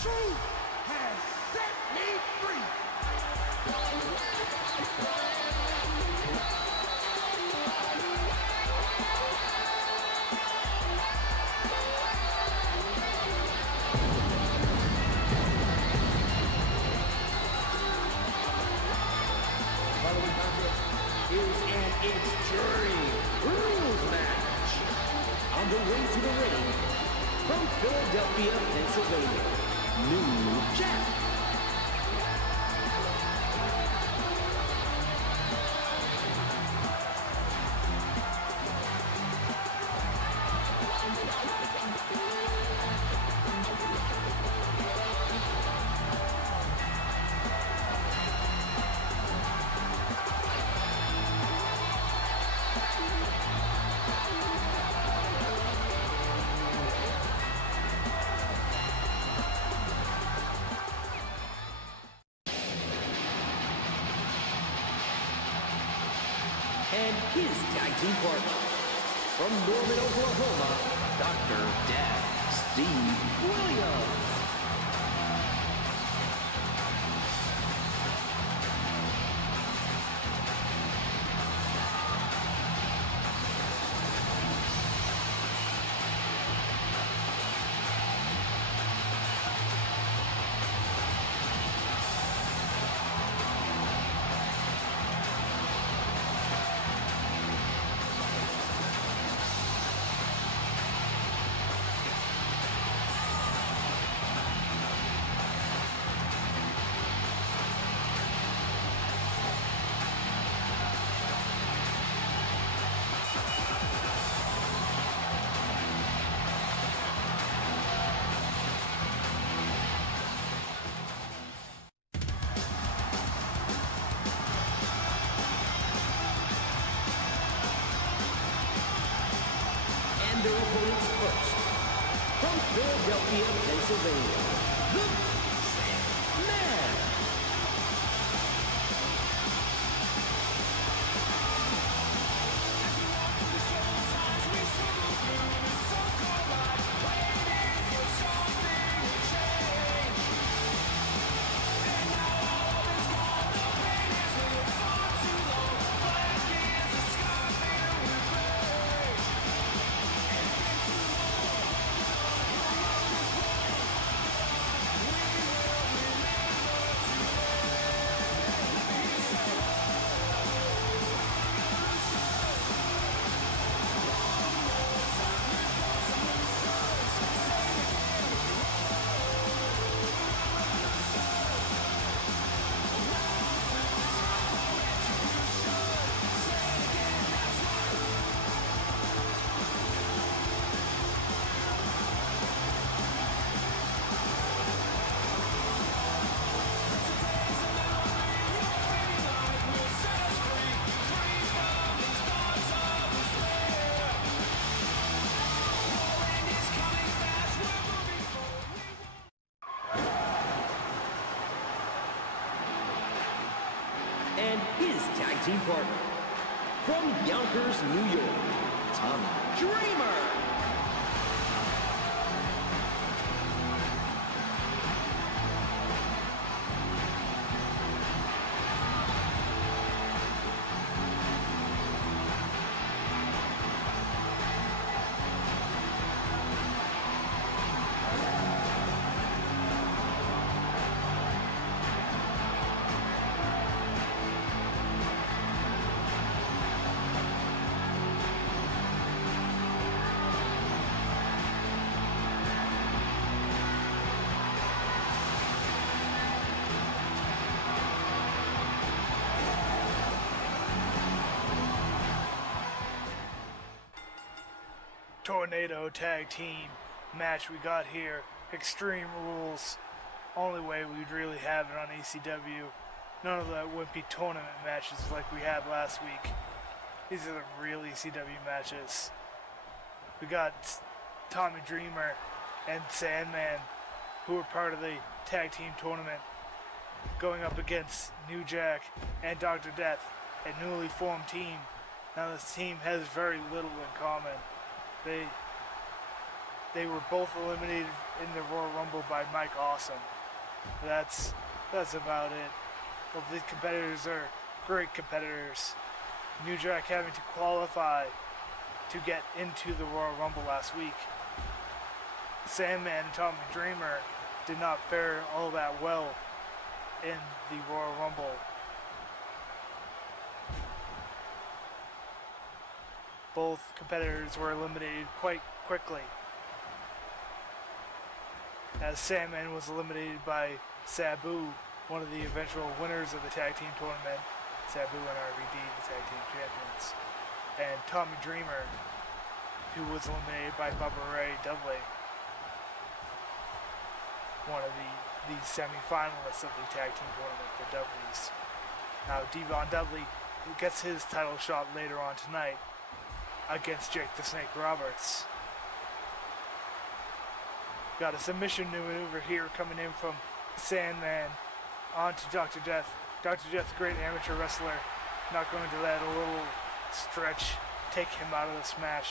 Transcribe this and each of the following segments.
Truth has set me free. Following contest is an extreme rules match. On the way to the ring, from Philadelphia, Pennsylvania, New Jack. And his tag team partner, from Norman, Oklahoma, Dr. Death, Steve Williams. Their opponents first, from Philadelphia, Pennsylvania, the Sandman. And his tag team partner, from Yonkers, New York, Tommy Dreamer. Tornado tag team match we got here. Extreme rules. Only way we'd really have it on ECW. None of that wimpy tournament matches like we had last week. These are the real ECW matches. We got Tommy Dreamer and Sandman, who were part of the tag team tournament, going up against New Jack and Dr. Death, a newly formed team. Now this team has very little in common. they were both eliminated in the Royal Rumble by Mike Awesome. That's about it. Both these competitors are great competitors. New Jack having to qualify to get into the Royal Rumble last week. Sandman and Tommy Dreamer did not fare all that well in the Royal Rumble. Both competitors were eliminated quite quickly, as Sandman was eliminated by Sabu, one of the eventual winners of the tag team tournament. Sabu and RVD, the tag team champions. And Tommy Dreamer, who was eliminated by Bubba Ray Dudley, one of the semi-finalists of the tag team tournament, the Dudleys. Now Devon Dudley gets his title shot later on tonight against Jake the Snake Roberts. Got a submission maneuver here coming in from Sandman onto Dr. Death. Dr. Death, great amateur wrestler, not going to let a little stretch take him out of this match.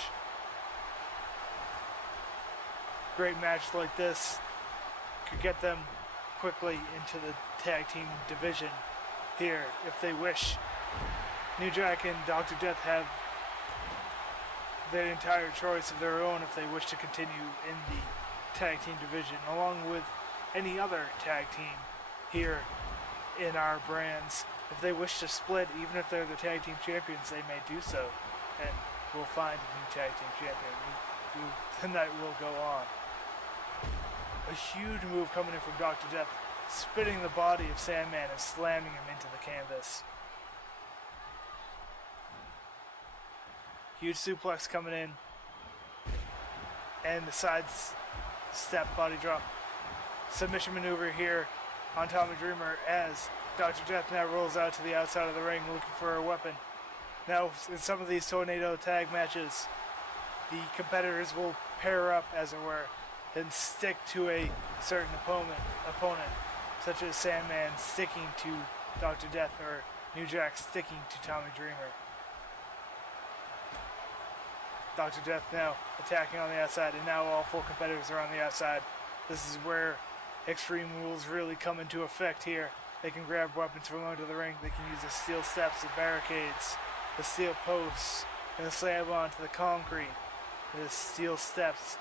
Great match like this could get them quickly into the tag team division here if they wish. New Jack and Dr. Death have their entire choice of their own if they wish to continue in the tag team division, along with any other tag team here in our brands. If they wish to split, even if they're the tag team champions, they may do so, and we'll find a new tag team champion. The night will go on. A huge move coming in from Dr. Death, spitting the body of Sandman and slamming him into the canvas. Huge suplex coming in, and the side step body drop. Submission maneuver here on Tommy Dreamer as Dr. Death now rolls out to the outside of the ring looking for a weapon. Now, in some of these tornado tag matches, the competitors will pair up, as it were, and stick to a certain opponent, such as Sandman sticking to Dr. Death or New Jack sticking to Tommy Dreamer. Dr. Death now attacking on the outside, and now all four competitors are on the outside. This is where Extreme Rules really come into effect here. They can grab weapons from under the ring. They can use the steel steps, the barricades, the steel posts, and the slam onto the concrete, the steel steps.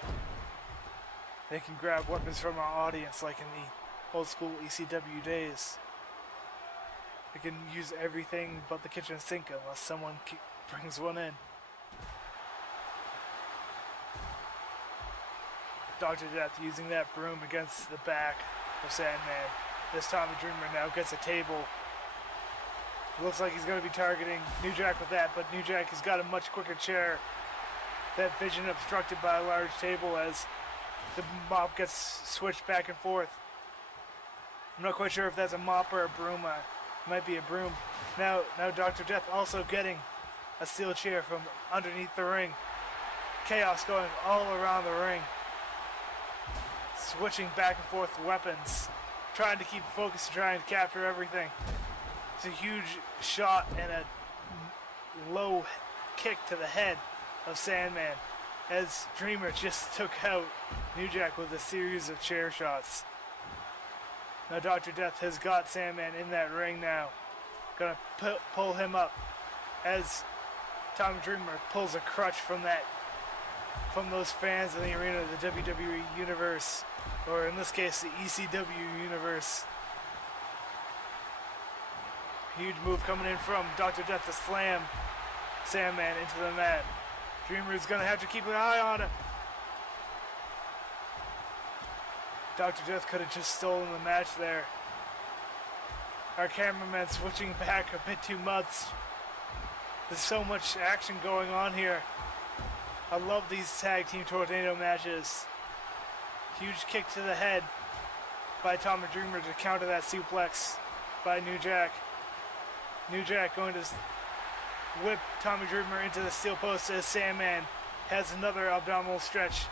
They can grab weapons from our audience like in the old school ECW days. They can use everything but the kitchen sink unless someone brings one in. Dr. Death using that broom against the back of Sandman. This Tommy Dreamer now gets a table. Looks like he's going to be targeting New Jack with that, but New Jack has got a much quicker chair. That vision obstructed by a large table as the mop gets switched back and forth. I'm not quite sure if that's a mop or a broom. It might be a broom. Now Dr. Death also getting a steel chair from underneath the ring. Chaos going all around the ring. Switching back and forth weapons. Trying to keep focus, trying to capture everything. It's a huge shot and a low kick to the head of Sandman as Dreamer just took out New Jack with a series of chair shots. Now Dr. Death has got Sandman in that ring now. Gonna pull him up as Tommy Dreamer pulls a crutch from those fans in the arena of the WWE Universe, or in this case the ECW Universe. Huge move coming in from Dr. Death to slam Sandman into the mat. Dreamer's gonna have to keep an eye on him. Dr. Death could have just stolen the match there. Our cameraman switching back a bit too much. There's so much action going on here. I love these tag team tornado matches. Huge kick to the head by Tommy Dreamer to counter that suplex by New Jack. New Jack going to whip Tommy Dreamer into the steel post as Sandman has another abdominal stretch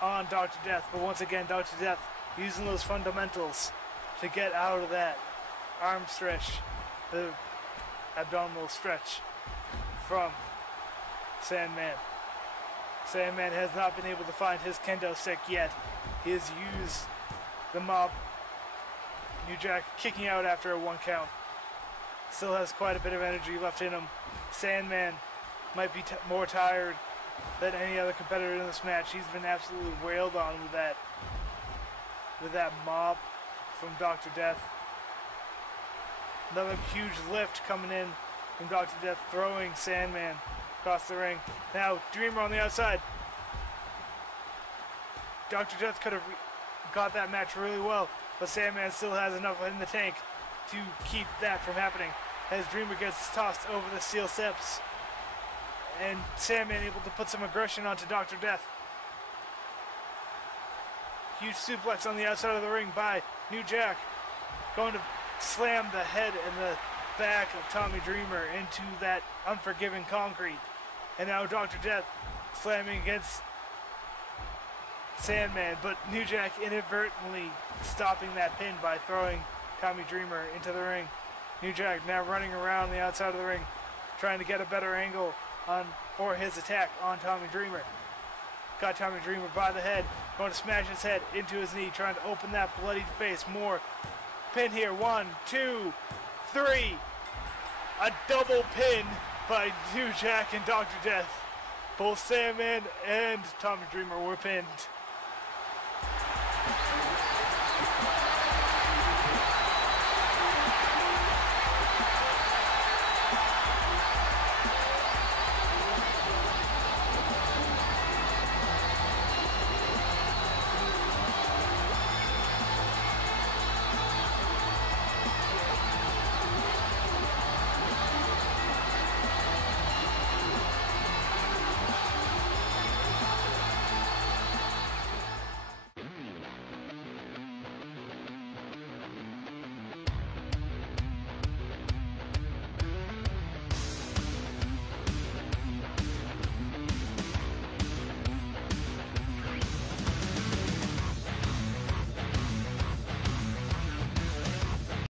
on Dr. Death. But once again, Dr. Death using those fundamentals to get out of that arm stretch, the abdominal stretch from Sandman. Sandman has not been able to find his kendo stick yet. He has used the mop. New Jack kicking out after a 1 count. Still has quite a bit of energy left in him. Sandman might be more tired than any other competitor in this match. He's been absolutely wailed on with that mop from Dr. Death. Another huge lift coming in from Dr. Death, throwing Sandman across the ring. Now Dreamer on the outside. Dr. Death could have got that match really well, but Sandman still has enough in the tank to keep that from happening. As Dreamer gets tossed over the steel steps, and Sandman able to put some aggression onto Dr. Death. Huge suplex on the outside of the ring by New Jack, going to slam the head and the back of Tommy Dreamer into that unforgiving concrete. And now Dr. Death slamming against Sandman, but New Jack inadvertently stopping that pin by throwing Tommy Dreamer into the ring. New Jack now running around the outside of the ring, trying to get a better angle for his attack on Tommy Dreamer. Got Tommy Dreamer by the head, going to smash his head into his knee, trying to open that bloodied face more. Pin here, 1, 2, 3. A double pin by New Jack and Dr. Death. Both Sandman and Tommy Dreamer were pinned.